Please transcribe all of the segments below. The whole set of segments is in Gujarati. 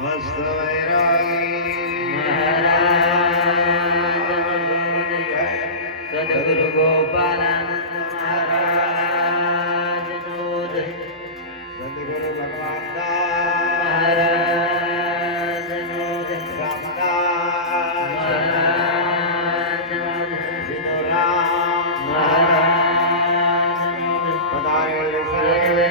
મસ્ત વૈરાગી સદગુરુ ગોપાલાનંદ મહારાજ નો જય. સદગુરુ ભગવાન મહારાજ નો જય. રામદાસ મહારાજ નો જય. વિનોરામ મહારાજ નો જય. પધારેલ સર્વે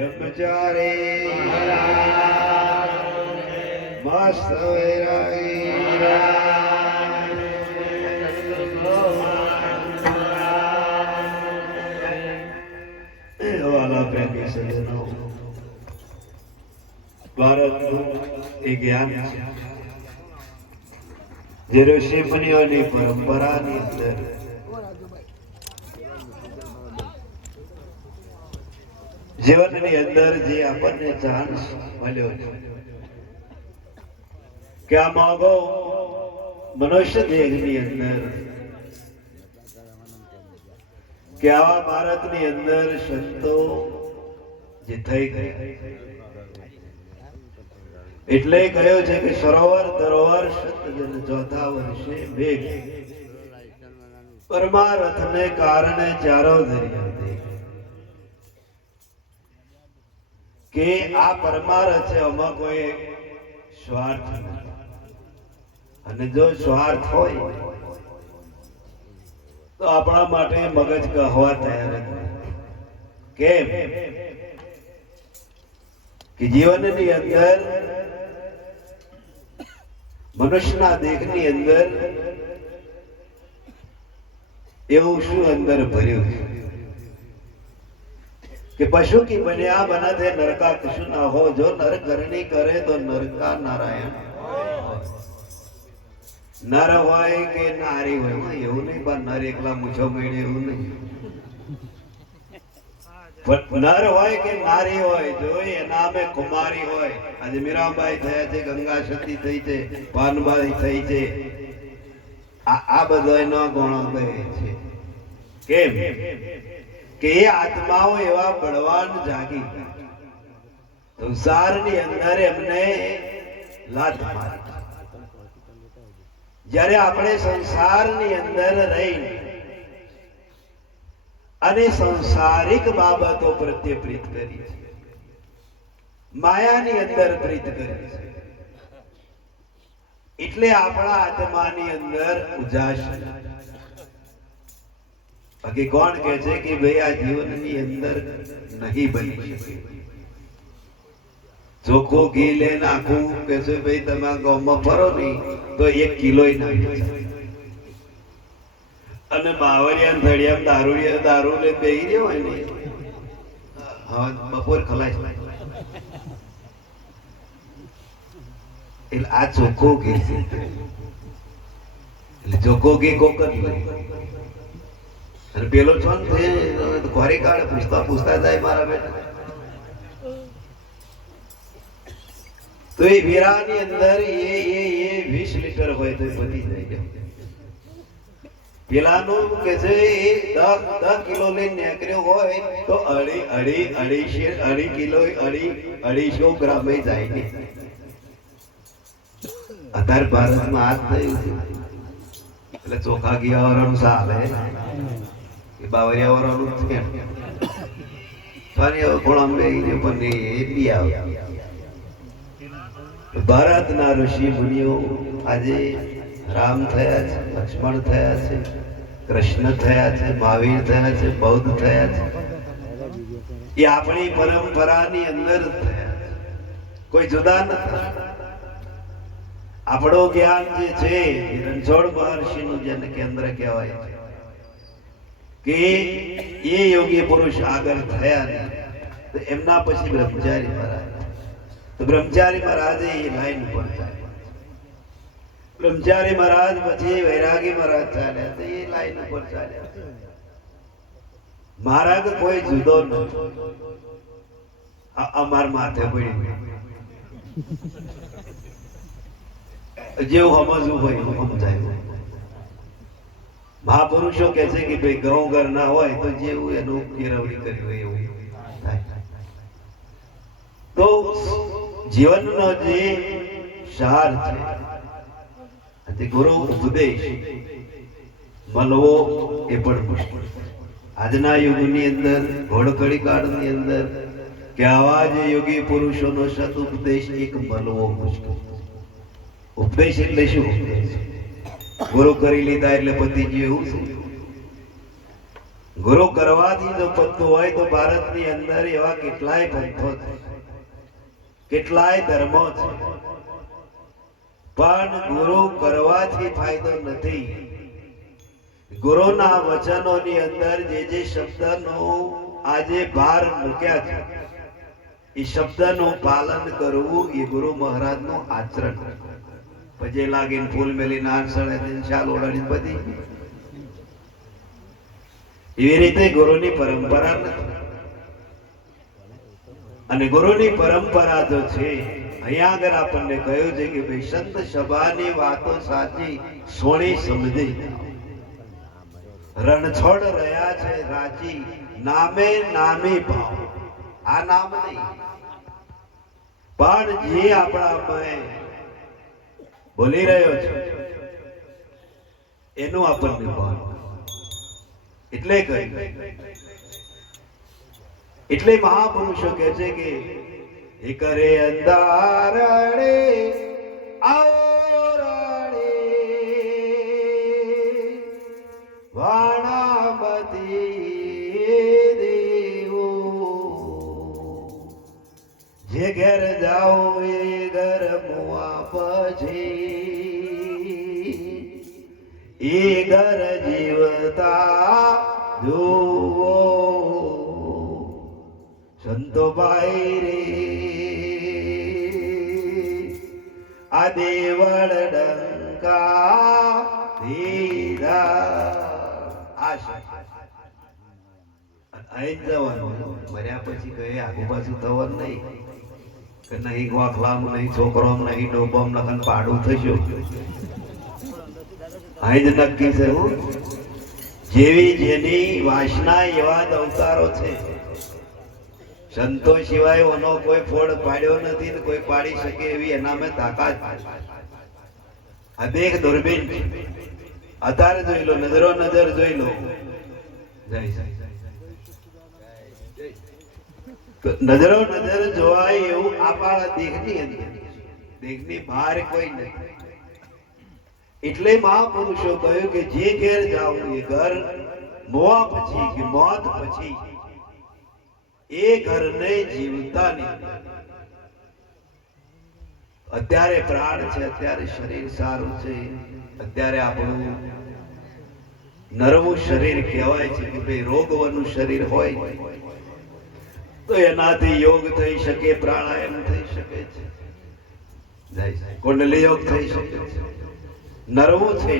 બ્રહ્મચારી મસ્ત વાલા પ્રેમી સજ્જનો, ભારતનું એ જ્ઞાન જે ઋષિ મુનિઓની પરંપરાની અંદર જીવનની અંદર જે આપણને ચાન્સ મળ્યો કે આ માગો મનુષ્ય દેહની અંદર કે આવા ભારતની અંદર સંતો જે થઈ ગયા એટલે કહ્યું છે કે સરોવર ધરોવર સતજન ચોથા વર્ષે મેઘ પરમારથને કારણે ચારો દરિયા કે આ પરમારથ છે, આમાં કોઈ સ્વાર્થ નથી. અને જો સ્વાર્થ હોય તો આપણા માટે મગજ કહવા તૈયાર નથી. કેમ કે જીવનની અંદર મનુષ્યના દેહની અંદર એવું શું અંદર ભર્યું છે कि पशु की बनिया बना थे नरका कुछ ना हो, जो नर करनी करे तो नरका नारायण नर होय के नारी होय એવું નહીં, પણ નર એકલા મૂછો મેળે એવું નહીં, પણ નર હોય કે નારી હોય જો એના નામે કુમારી હોય. આજે મીરાબાઈ થયા છે, ગંગા સતી થઈ છે, પાનબાઈ થઈ છે, આ બધાનો ગુણો કહે છે. કેમ કે એ આત્માઓ એવા બળવાન જાગી સંસારની અંદર એમને લાત મારી. જ્યારે આપણે સંસારની અંદર રહીને અને સંસારિક બાબતો પ્રત્યે પ્રીત કરી છે, માયાની અંદર પ્રીત કરી છે, એટલે આપણા આત્માની અંદર ઉજાસ. બાકી કોણ કહે છે કે ભાઈ આ જીવનની અંદર નહીં બની શકે? ચોખ્ખો ઘી લે નાખું કે છે ભાઈ તમે ગામમાં ફરો નહીં તો 1 કિલો નાખી અને બાવરિયા થડિયા દારૂ લે બેહી રહ્યો હોય ને, હા બપોર ખલાય એટલે આ ચોખ્ખો ઘી છે. એટલે ચોખ્ખો ઘી કોકર લે અને પેલો છો ને ઘોરી કાઢે પૂછતા પૂછતા જાય મારા બેટા. તો એ વીરાની અંદર એ 20 લીટર હોય તો પતી જાય. પેલાનું કે છે એ 10 કિલો લઈને નીકળ્યો હોય તો 250 ગ્રામ જાય ને. અત્યારે ભારતમાં આ થયું છે એટલે ચોખા ગયા વાળાનું ચાલે કે બાવરિયા વાળાનું જ કેમ ભારતના ઋષિ મુનિઓ આજે રામ થયા છે, લક્ષ્મણ થયા છે, કૃષ્ણ થયા છે, મહાવીર થયા છે, બૌદ્ધ થયા છે, એ આપણી પરંપરાની અંદર થયા છે, કોઈ જુદા નથી. આપણો જ્ઞાન જે છે રણછોડ મહર્ષિનું જેને કેન્દ્ર કહેવાય છે કે એ યોગી પુરુષ આગળ થયા ને તો એમના પછી બ્રહ્મચારી મહારાજ. તો બ્રહ્મચારી મહારાજે એ લાઈન ઉપર ચાલ્યા. બ્રહ્મચારી મહારાજ પછી વૈરાગી મહારાજ ચાલ્યા તો એ લાઈન ઉપર ચાલ્યા. મહારાજ કોઈ જુદો નથી, અમાર માથે પડ્યું જેવું સમજવું હોય એવું સમજાય. મહાપુરુષો કહે છે કે ભાઈ ઘઉં ઘર ના હોય તો જેવું એનું કેળવણી કરી હોય એવું થાય. તો જીવનનો જે સાર છે ગુરુ ઉપદેશ મળવો એ પણ મુશ્કેલ. આજના યુગની અંદર ઘોડકડી કાળની અંદર કે આવા જે યોગી પુરુષોનો સત ઉપદેશ એક મળવો મુશ્કેલ. ઉપદેશ એટલે શું? ગુરુ કરી લીધા એટલે પતિ જેવું છે? ગુરુ કરવાથી જો પતતું હોય તો ભારતની અંદર એવા કેટલાય પંથો છે, કેટલાય ધર્મો છે, પણ ગુરુ કરવાથી ફાયદો નથી. ગુરુના વચનોની અંદર જે શબ્દનો આજે ભાર મૂક્યા છે એ શબ્દનું પાલન કરવું એ ગુરુ મહારાજનું આચરણ. પછી લાગીને ફૂલ મેલી નાક સળે શાલ ઓડાડી બધી એવી રીતે ગુરુની પરંપરા નથી. અને ગુરુની પરંપરા જો છે અહીંયા આગળ આપણને કહ્યું છે કે ભાઈ સંત સભાની વાતો સાચી સોણી સમજી રણછોડ રહ્યા છે રાજી નામે નામી ભાવ. આ નામ નહીં પણ જે આપણા બોલી રહ્યો છે એનું આપણને ભાન. એટલે મહાપુરુષો કહે છે કે એ કરે અંધારણે આવરણે વાણામતી દેવો જે ઘેર જાઓ એ ઘર મુઆ પછી એ ઘર જીવતા જુઓ સંતો ભાઈ રે આ દેવળ ડંકા દીધા. અહીં જવાનું મર્યા પછી કહે આગુ પાછું થવાનું નહીં કે નહીં વાખલામ નહીં છોકરોમ નહીં ડોબમ લખન પાડું થશું. અહીં જ નક્કી છે હું જેવી જેની વાસના એવા જ અવતારો છે. સંતો સિવાય ઓનો કોઈ ફોડ પાડ્યો નથી ને કોઈ પાડી શકે એવી એના મેં તાકાત. આ દેખ દૂરબીન અત્યારે જોઈ લો, નજરો નજર જોઈ લો. નજરો નજર જોવાય એવું આપણા દેખની અંદર, દેખની બહાર કોઈ નહીં. એટલે મહાપુરુષો કહ્યું કે જે ઘેર જાવું એ ઘર મોવા પછી કે મોત પછી એ ઘરને જીવતા નહીં. અત્યારે પ્રાણ છે, અત્યારે શરીર સારું છે, અત્યારે આપણું નરવું શરીર કહેવાય છે કે ભાઈ રોગવાનું શરીર હોય તો એનાથી યોગ થઈ શકે, પ્રાણાયામ થઈ શકે છે, કુંડલી યોગ થઈ શકે છે. નરવું છે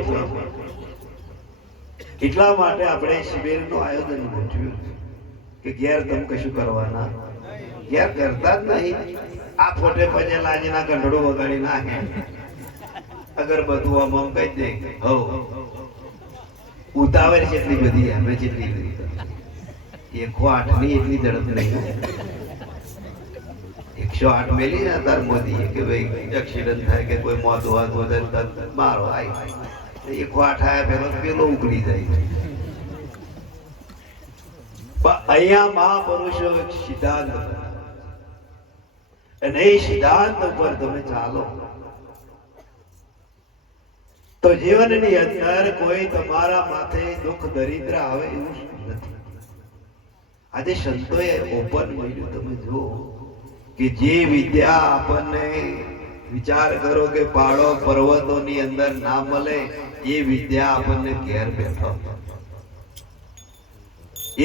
એટલા માટે આપણે શિબિરનું આયોજન ગોઠવ્યું કે ઘેર તમે કશું કરવાના, ઘેર કરતા જ નહીં. આ ફોટે પછી લાજીના કંઠડું વગાડી નાખે, અગરબત્તું આમ કહી દે. હો ઉતાવળ છે એટલી બધી, અમે જેટલી બધી 108 ની એટલી ઝડપ નહીં. 108 મેલી ને તાર મોદી કે ભાઈ એક્સિડન્ટ થાય કે કોઈ મોત વાત હોય મારો આવી 108 આયા પેલો પેલો ઉકળી જાય. અહીંયા મહાપુરુષો એક સિદ્ધાંત અને એ સિદ્ધાંત ઉપર તમે ચાલો તો જીવનની અંદર કોઈ તમારા માથે દુઃખ દરિદ્ર આવે એવું નથી. આજે સંતોએ ઓપન મળ્યું. તમે જુઓ કે જે વિદ્યા આપણને વિચાર કરો કે પહાડો પર્વતોની અંદર ના મળે એ વિદ્યા આપણને ઘેર બેઠો.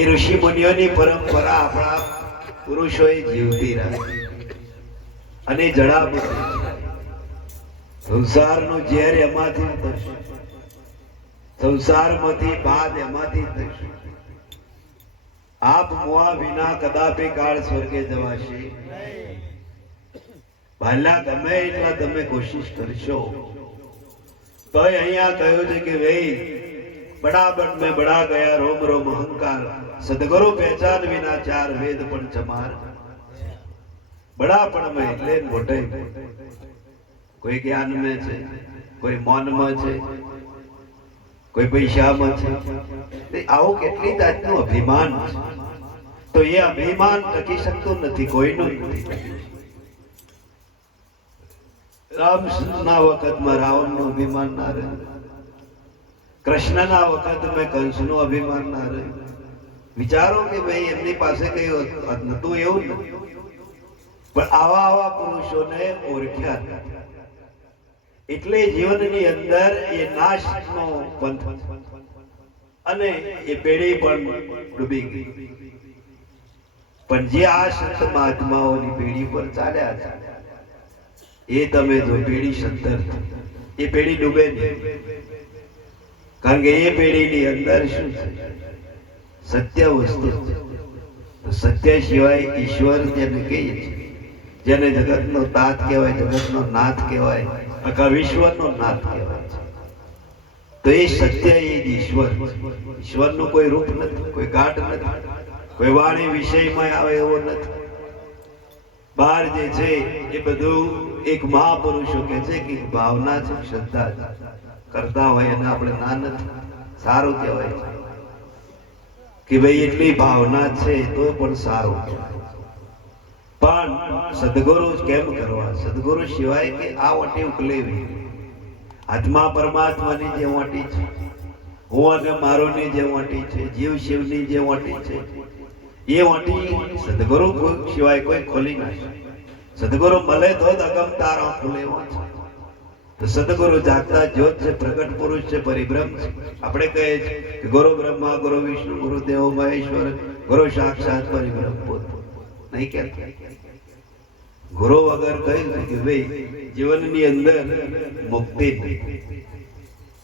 એ ઋષિ મુનિઓની પરંપરા આપણા પુરુષોએ જીવતી રાખી અને જડાબુદ્ધિ સંસારનું ઝેર એમાંથી થશે, સંસારમાંથી બાદ એમાંથી થશે. આપ મોવા વિના કદાપી કાળ સ્વર્ગે જવાશે. ભાલા ગમે એટલા તમે કોશિશ કરશો તો અહીંયા કહ્યું છે કે ભાઈ બડા બન में बड़ा गया रोम रोम अहंकार सदगुरु पहचान विना चार वेद पण चमार बड़ापण में એટલે મોટે કોઈ જ્ઞાન में છે કોઈ મૌન में છે કોઈ પૈસામાં છે તે આવું કેટલી જાતનું અભિમાન છે તો એ અભિમાન ટકી શકતું નથી કોઈનું નથી રામના વખતમાં રાવણનું અભિમાન ના રહ્યું કૃષ્ણના વખતમાં કંસનું અભિમાન ના રહ્યું વિચારો કે ભાઈ એમની પાસે કઈ નતું એવું નથી પણ આવા પુરુષોને ઓળખ્યા એટલે જીવનની અંદર એ નાશનો પંથ અને એ પેઢી પણ ડૂબી ગઈ પણ જે આ સંત મહાત્માઓની પેઢી પર ચાલ્યા છે એ તમે જો પેઢી સંતર એ પેઢી ડૂબે નહીં કારણ કે એ પેઢીની અંદર શું છે સત્ય વસ્તુ છે સત્ય સિવાય ઈશ્વર જેને કહીએ છીએ જેને જગતનો તાત કહેવાય જગતનો નાથ કહેવાય આખા વિશ્વનો નાથ કહેવાય છે તો એ સત્ય એ જ ઈશ્વર ઈશ્વરનું કોઈ રૂપ નથી કોઈ ગાઢ નથી કોઈ વાણી વિષયમાં આવે એવો નથી બહાર જે છે એ બધું એક મહાપુરુષો કે છે કે ભાવના છે શ્રદ્ધા કરતા હોય અને આપણે ના નથી સારું કહેવાય છે કે ભાઈ એટલી ભાવના છે તો પણ સારું પણ સદગુરુ કેમ કરવા સદગુરુ સિવાય કે આ વાટી ઉકલેવી આત્મા પરમાત્માની જે વાટી છે હું અને મારોની જે વાટી છે જીવ શિવની જે વાટી છે એ વાટી સદગુરુ સિવાય કોઈ ખોલી ના સદગુરુ મળે તો જ અગમ તારા ખુલે છે તો સદગુરુ જાગતા જ્યોત છે પ્રગટ પુરુષ છે પરિબ્રહ્મ છે આપણે કહીએ છીએ કે ગુરુ બ્રહ્મા ગુરુ વિષ્ણુ ગુરુ દેવ મહેશ્વર ગુરુ સાક્ષાત પરિબ્રહ્મ પોત નહીં કે ગુરુ વગર કહ્યું કે ભાઈ જીવનની અંદર મુક્તિ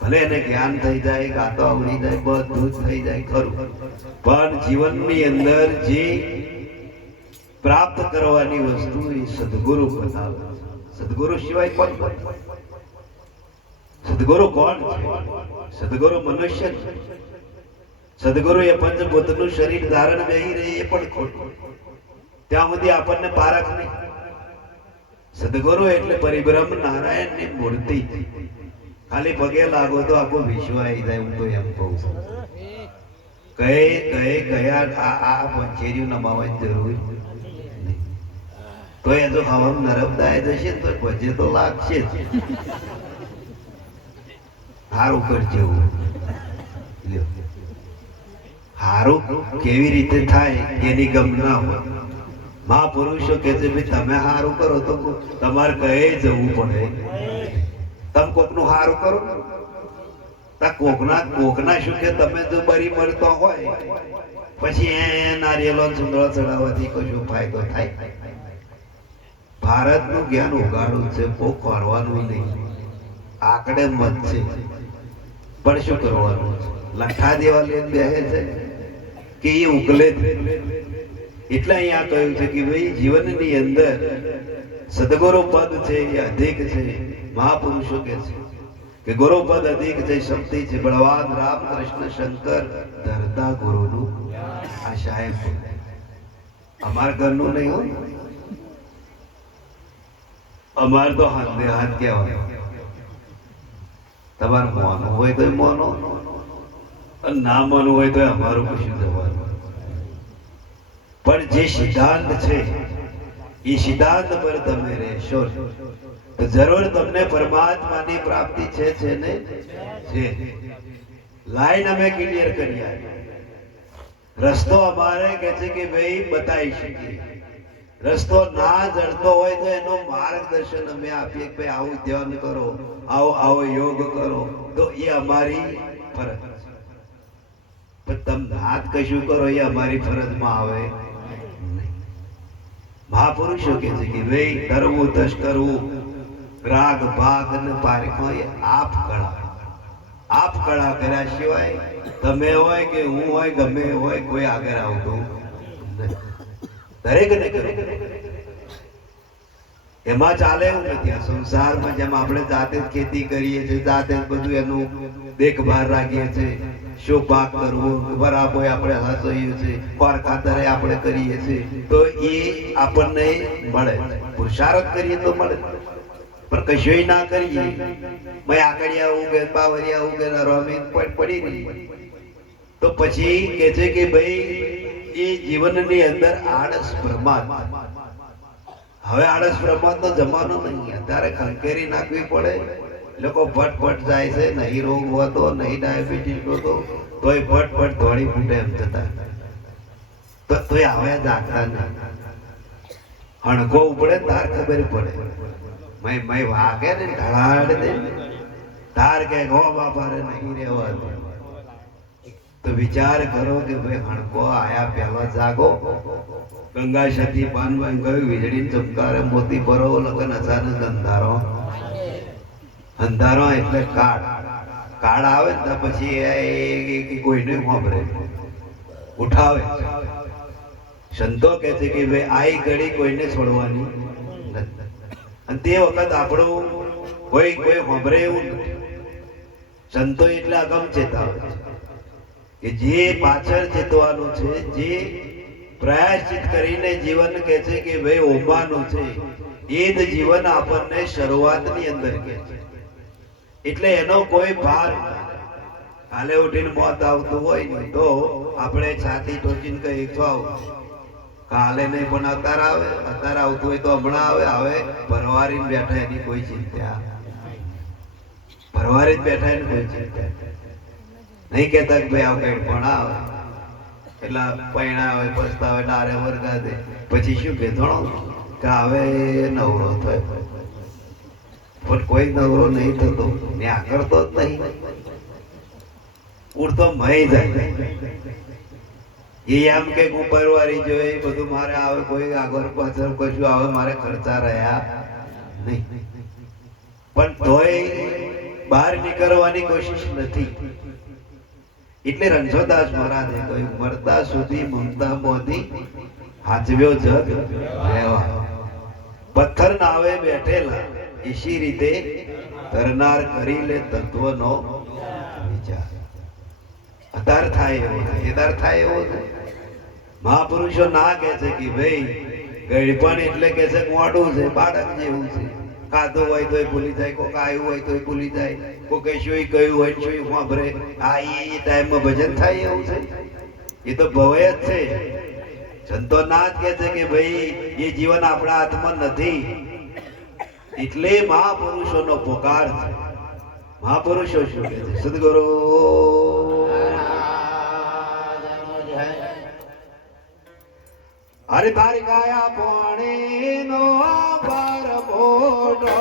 ભલે એને જ્ઞાન થઈ જાય ગાતો આવડી જાય બધું જ થઈ જાય ખરું પણ જીવનની અંદર જે પ્રાપ્ત કરવાની વસ્તુ એ સદગુરુ બતાવે સદગુરુ સિવાય કોણ સદગુરુ કોણ છે સદગુરુ મનુષ્ય છે સદગુરુ એ પંચભૂતનું શરીર ધારણ બેહી રહે એ પણ ખોટું ત્યાં સુધી આપણને પારખ નહીં સદગુરુ એટલે પરિબ્રહ્મ નારાયણની મૂર્તિ ખાલી પગે લાગો તો આખું વિશ્વ આવી જાય હું તો એમ કહું છું કયા આ પંચેરીઓ નમાવાની જરૂર તો એ જો હવમ નરમદાય જશે તો ભજે તો લાગશે જ હારું કરજો હારું કેવી રીતે થાય એની ગમ ના હોય મહાપુરુષો કે છે ભાઈ તમે હારું કરો તો તમારે કહે જવું પડે તમે કોકનું હારું કરો કોકના શું કે તમે જો બરી મળતો હોય પછી એ નારિયેલો ચૂંદડો ચડાવવાથી કશું ફાયદો થાય ભારતનું જ્ઞાન ઉગાડું છે બહુ કરવાનું નહીં આકડે મત છે પણ શું કરવાનું લઠ્ઠા દેવા લઈને બેસે છે કે એ ઉકલે એટલે અહીંયા કહ્યું છે કે ભાઈ જીવનની અંદર સદગુરુ પદ છે એ અધિક છે મહાપુરુષો કે છે કે ગુરુ પદ અધિક છે શક્તિ છે બળવાન રામ કૃષ્ણ શંકર ધરતા ગુરુનું આ સાહેબ અમારા ઘરનું નહીં હોય અમાર તો હાથે હાથ કહેવાય તમારે મોનું હોય તો મોનો ના મોનું હોય તો અમારું કશું જવાનું પણ જે સિદ્ધાંત છે એ સિદ્ધાંત પર તમે રહેશો તો જરૂર તમને પરમાત્માની પ્રાપ્તિ છે ને છે લાઈન અમે ક્લિયર કરી રસ્તો અમારે કે છે કે ભાઈ બતાવી શકીએ રસ્તો ના જડતો હોય તો એનો માર્ગદર્શન અમે આપીએ કે ભાઈ આવું ધ્યાન કરો આવો યોગ કરો તો એ અમારી ફરજ પણ તમે હાથ કશું કરો એ અમારી ફરજમાં આવે મહાપુરુષો કે છે કે ભાઈ ધરવું તસ્કરવું રાગ ભાગ અને પારખમાં એ આપ કળા કર્યા સિવાય તમે હોય કે હું હોય ગમે હોય કોઈ આગળ આવતું દરેક ને કરે એમાં ચાલે એવું નથી. આ સંસારમાં જેમ આપણે જાતે જ ખેતી કરીએ છીએ, જાતે જ બધું એનું દેખભાળ રાખીએ છીએ, શું પાક કરવો, બરાબર આપણે હસાઈએ છીએ, ખોર ખાતરે આપણે કરીએ છીએ, તો એ આપણને મળે. પુરુષાર્થ કરીએ તો મળે, પણ કશું ના કરીએ, મેં આકડિયા ઉગે, બાવરિયા ઉગે, રોમી પડી રહી, તો પછી કે છે કે ભાઈ એ જીવનની અંદર આળસ પ્રમાદ. હવે આળસ પ્રમાદ નો જમાનો નહીં. અત્યારે ખંખેરી નાખવી પડે, લોકો ફટફટ જાય છે. નહીં રોગ હોતો, નહીં ડાયાબિટીસ હોતો, તોય ફટફટ ધોળી ફૂટે એમ જતા, તો તોય હવે જાગતા નહીં. હણકો ઉપડે તાર ખબર પડે, મય વાગે ને ઢળાડ દે તાર કે હો બાપા રે નહીં રહેવા. તો વિચાર કરો કે ભાઈ હણકો આયા પહેલા જાગો. ગંગા સતી પાનભાઈ ગયું, વીજળી ચમકારે મોતી ભરો લગન અચાનક અંધારો. અંધારો એટલે કાળ. કાળ આવે ને પછી કોઈને વાપરે ઉઠાવે. સંતો કે છે કે ભાઈ આઈ ઘડી કોઈને છોડવાની નથી. અને તે વખત આપણું કોઈ વાપરે એવું નથી. સંતો એટલે અગમ ચેતાવે કે જે પાછળ ચેતવાનું છે, જે પ્રાયશ્ચિત કરીને જીવન કે છે કે ભાઈ હોમવાનું છે, એ જ જીવન આપણને શરૂઆતની અંદર કે છે. એટલે એનો કોઈ ભાર. કાલે ઉઠીને મોત આવતું હોય ને તો આપણે છાતી ટોચીને કઈ ખાવ, કાલે નહીં પણ અત્યારે આવે, અત્યારે આવતું હોય તો હમણાં આવે. હવે ભરવારી બેઠા એની કોઈ ચિંતા, ભરવારી જ બેઠા એની કોઈ ચિંતા નહીં. કેતા કે ભાઈ આવ કઈ પણ આવે એટલે પૈણા આવે, પસ્તાવે, ડારે વર્ગા દે, પછી શું કે ધણો કે હવે નવરો થયો. પણ કોઈ નવરો નહીં થતો, ને આ કરતો જ નહીં. ઉડતો મહી જાય. એ એમ કે ઉપરવારી જોઈએ બધું મારે આવે, કોઈ આગળ પાછળ કશું આવે, મારે ખર્ચા રહ્યા નહીં. પણ તોય બહાર નીકળવાની કોશિશ નથી. એટલે રણછોડદાસ મહારાજે કહ્યું, મરતા સુધી મમતા મોદી હાચવ્યો જગ રહેવા. પથ્થર નાવે બેઠેલા એસી રીતે કરનાર કરી લે તત્વનો વિચાર. અત્યારે થાય એવો, એદાર થાય એવો. મહાપુરુષો ના કે છે કે ભાઈ ગળપણ એટલે કે છે મોડું છે, બાળક જેવું છે. ખાધું હોય તોય ભૂલી જાય, કોક આવ્યું હોય તોય ભૂલી જાય, કોકે શું કહ્યું હોય શું વાપરે. આ એ ટાઈમમાં ભજન થાય એવું છે? એ તો ભવય જ છે. સંતો ના જ કે છે કે ભાઈ એ જીવન આપણા હાથમાં નથી. એટલે મહાપુરુષોનો પોકાર છે. મહાપુરુષો શું કે છે? સદગુરુ હરે તારી કાયા પાણી નો પર મોટો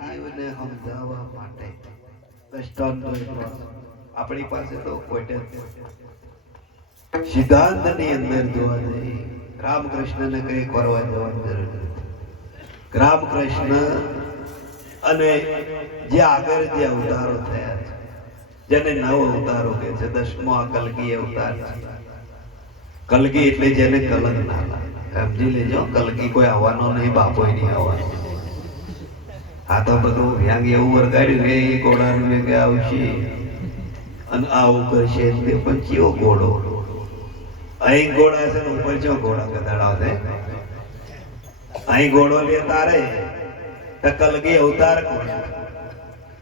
જીવને સમજાવવા માટે દ્રષ્ટાંતો એટલો આપણી પાસે તો કોઈ સિદ્ધાંતની અંદર જોવા જઈએ રામકૃષ્ણને કઈ કરવા જવાની જરૂર નથી રામકૃષ્ણ અને જે આગળ જે અવતારો થયા છે જેને નવ અવતારો કે છે 10મો આ કલગી અવતાર છે કલગી એટલે જેને કલંક ના લાગે સમજી લેજો કલગી કોઈ આવવાનો નહીં બાપોય નહીં આવવાનો આ તો બધું વ્યાંગ એવું વરગાડ્યું કે એ ઘોડાનું વેગે આવશે અને આવું કરશે તે પણ કેવો ઘોડો અહીં ઘોડા છે ને ઉપર ચો ઘોડા ગધાડા છે અહીં ઘોડો લે તારે તો કલગી અવતાર કોણ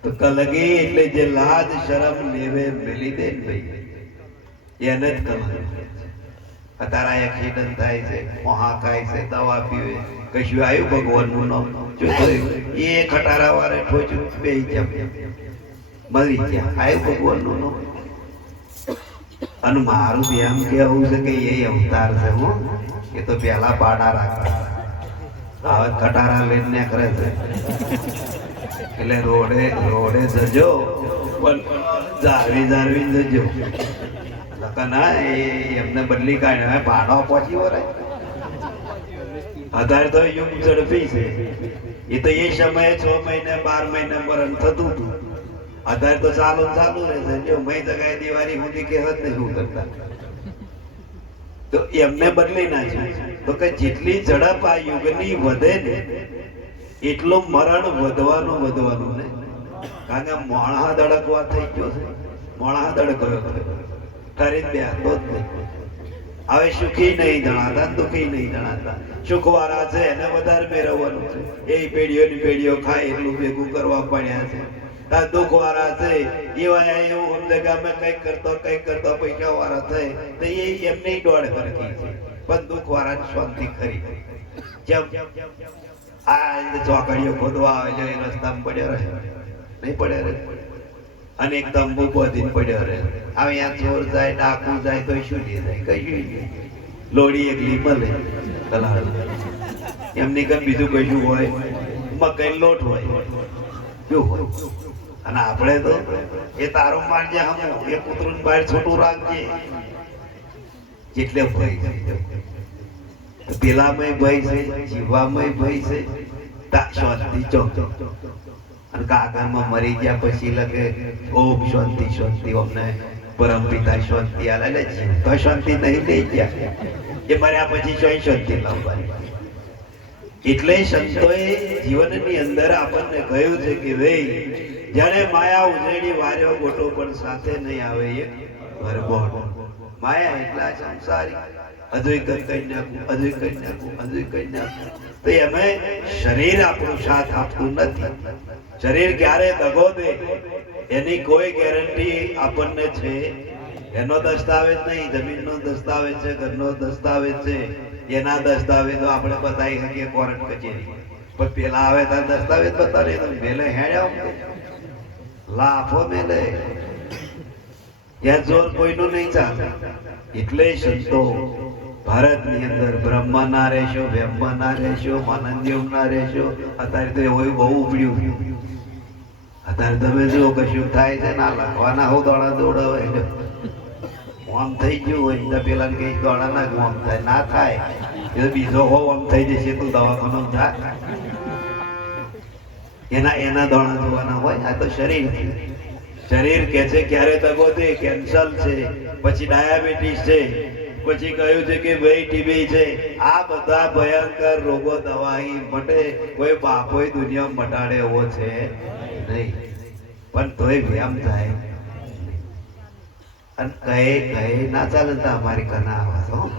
તો કલગી એટલે જે લાજ શરમ લેવે મેલી દે ને ભાઈ એને જ કલગી તારા એક્સિડન્ટ થાય છે મોહા ખાય છે દવા પીવે કશું આવ્યું ભગવાનનું નામ જો એ ખટારા વાળે ઠોચ્યું બે મરી ગયા આવ્યું ભગવાનનું નામ અને મારું એમ કેવું છે કે એ અવતાર છે હું એ તો પેલા પાડા રાખતા હવે ખટારા લઈને કરે છે એટલે રોડે રોડે જજો પણ જાળવી જજો ના એમને બદલી કાઢ્યો પાડો પહોંચી વળે અત્યારે તો યુગ ઝડપી છે એ તો એ સમયે 6 મહિને 12 મહિને મરણ થતું હતું અત્યારે તો ચાલુ રહે છે જો મય જગાએ દિવાળી સુધી કહેવત નહીં શું કરતા તો એમને બદલી નાખ્યું તો કે જેટલી ઝડપ આ યુગની વધે ને એટલું મરણ વધવાનું ને કારણ કે મોણા દડકવા થઈ ગયો છે મોણા દડકયો ખરીદ બે તો જ નહીં હવે સુખી નહીં જણાતા દુઃખી નહીં જણાતા સુખવાળા છે એને વધારે મેળવવાનું છે એ પેઢીઓની પેઢીઓ ખાય એટલું ભેગું કરવા પડ્યા છે દુઃખવાળા છે એવા એવું સમજે કે અમે કઈક કરતો પૈસા વાળા થાય તો એ એમની દોડ કરતી છે પણ દુઃખવાળા શાંતિ ખરી જેમ આ ચોકડીઓ ખોદવા આવે છે એ રસ્તામાં પડ્યો રહે નહીં પડ્યો રહે અને એક તંબુ બધીને પડ્યો રહે હવે અહીંયા ચોર જાય ડાકુ જાય તો શું લે જાય કશું લોડી એકલી મળે કલાળ એમની કઈ બીજું કશું હોય મકઈ લોટ હોય શું હોય અને આપણે તો એ તારો મારજે હમ એ કૂતરું બહાર છોટું રાખજે જેટલે ભય છે પેલામાં ભય છે જીવવામાં ભય છે શાંતિ ચોક અને કાકામાં મરી ગયા પછી લગે ઓમ શાંતિ અમને પરમ પિતા શાંતિ આલે તો શાંતિ નહીં દઈ ગયા એ મર્યા પછી શાંતિ લાવવાની એટલે સંતોએ જીવનની અંદર આપણને કહ્યું છે કે ભાઈ જાણે માયા ઉજળી વાર્યો ગોટો પણ સાથે નહીં આવે એ ભરબોટ માયા એટલા સંસારી હજુ કરી નાખું તો એમે શરીર આપણું સાથ આપતું નથી શરીર ક્યારે દગો દે એની કોઈ ગેરંટી આપણને છે એનો દસ્તાવેજ નહીં જમીનનો દસ્તાવેજ છે ઘરનો દસ્તાવેજ છે એના દસ્તાવેજો આપણે બતાવી શકીએ કોર્ટ કચેરી પણ પેલા આવે તાર દસ્તાવેજ બતાવે તો પેલે હેડ્યા લાફો મેલે યા જોર કોઈનું નહીં ચાલે એટલે સંતો ભારતની અંદર બ્રહ્મના રહેશો વ્યામના રહેશો માનંદયોગના રહેશો અત્યારે તો એવું બહુ ઉપડ્યું અત્યારે તમે જો કશું થાય છે ના લખવાના હો દોડા દોડાવે આમ થઈ ગયું હોય તો પેલા કઈ દોડા ના આમ થાય ના થાય એ બીજો હો આમ થઈ જશે તો દવાખાનું થાય એના દોડા જોવાના હોય આ તો શરીર કે છે ક્યારે તકો દે કેન્સર છે પછી ડાયાબિટીસ છે પછી કહ્યું છે કે ભાઈ ટીબી છે આ બધા ભયંકર રોગો દવાઈ મટે કોઈ બાપોય દુનિયા મટાડે એવો છે નહીં પણ તોય વ્યાયામ થાય અને કહે ના ચાલે તો અમારી કના આવે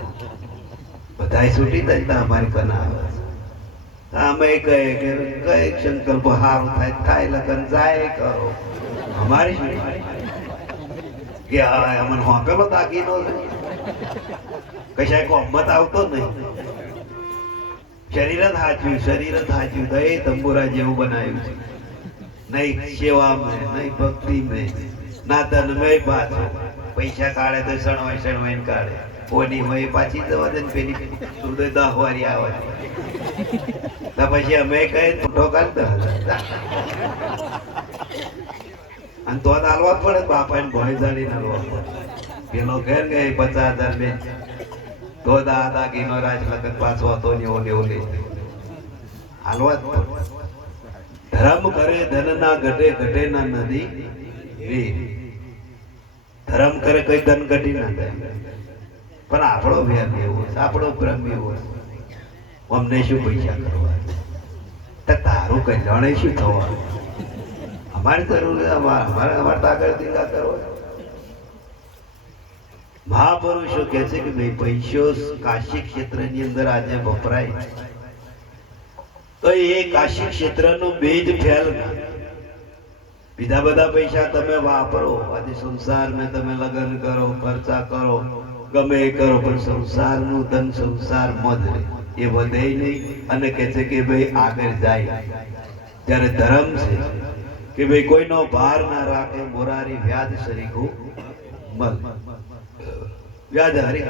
બધા છૂટી જાય અમારી કના આવે અમે કહે કે કઈ સંકલ્પ સારું થાય લગન જાય કરો અમારી શું કે અમને હોકેલો દાગીનો કશાય કોમત આવતો નહીં શરીર જ હાચ્યું તો એ તંબુરા જેવું બનાવ્યું છે નહીં સેવા મેં નહીં ભક્તિ મેં ના ધન મેં પાછો પૈસા કાઢે તો સણવાઈ કાઢે કોની હોય પાછી જવા દે ને પેલી હૃદય દાહવારી આવે તો પછી અમે કઈ ઠોકાલ અને તો હાલવા પડે બાપા ને ભોય જાણી હાલવા પડે પેલો ઘેર ગઈ 50,000 બેન તો દાદા ગીનો રાજ લગન પાછો હતો ને ઓલે હાલવા જ પડે ધર્મ કરે ધન ના ઘટે ઘટે ના નદી વીર ધર્મ કરે કઈ ધન ઘટી ના થાય પણ આપણો વ્યાપ એવો છે આપણો ક્રમ એવો છે અમને શું પૈસા કરવા તો તારું કલ્યાણ શું થવાનું અમારી જરૂર અમારે આગળ દીકરા કરવા મહાપુરુષો કહે છે કે ભાઈ પૈસો કાશી ક્ષેત્રની અંદર આજે વપરાય તો એ કાશી ક્ષેત્રનું બીજ ફેલ બીજા બધા પૈસા તમે વાપરો આજે સંસારમાં તમે લગ્ન કરો ખર્ચા કરો ગમે એ કરો પણ સંસારનું ધન સંસારમાં જ રહે એ વધે નહીં અને કહે છે કે ભાઈ આગળ જાય ત્યારે ધર્મ છે કે ભાઈ કોઈનો ભાર ના રાખે મોરારી વ્યાજ શરીકું મલ વ્યાજ હરી